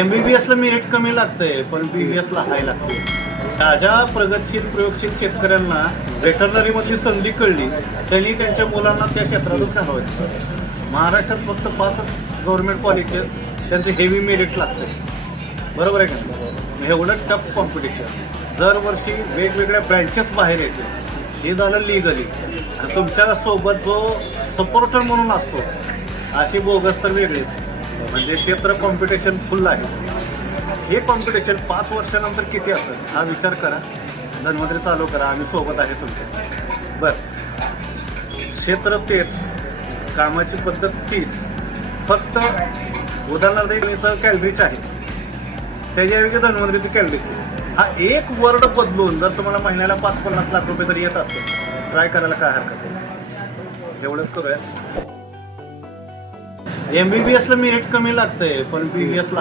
MBBS ला merit कमी लागतंय पण BVS ला हाय लागते. ताज्या प्रगतशील प्रयोगशील शेतकऱ्यांना वेटरनरी मधली संधी कळली, त्यांनी त्यांच्या मुलांना त्या क्षेत्रातच घालवायचं. महाराष्ट्रात फक्त 5 गव्हर्नमेंट कॉलेजेस त्यांचे हेवी मेरिट लागतंय. बरोबर आहे का? एवढं टफ कॉम्पिटिशन, दरवर्षी वेगवेगळ्या ब्रँचेस बाहेर येते. हे झालं लिगली. आणि तुमच्या सोबत जो सपोर्टर म्हणून असतो, अशी बोगस तर वेगळीच. म्हणजे क्षेत्र कॉम्पिटिशन फुल आहे. हे कॉम्पिटिशन 5 वर्षानंतर किती असेल हा विचार करा. धन्वंतरी चालू करा, आम्ही सोबत आहे तुमच्या. बरं, क्षेत्र तेच, कामाची पद्धत तीच, फक्त उदाहरणार्थ कॅलरीच आहे, त्याच्याऐवजी धन्वंतरीची कॅलरीच. हा एक वर्ड बदलून जर तुम्हाला महिन्याला 5-50 लाख रुपये तरी येत असतील, ट्राय करायला काय हरकत आहे. एवढंच करूया. MBBS ला मेरिट कमी लागतंय पण BVS ला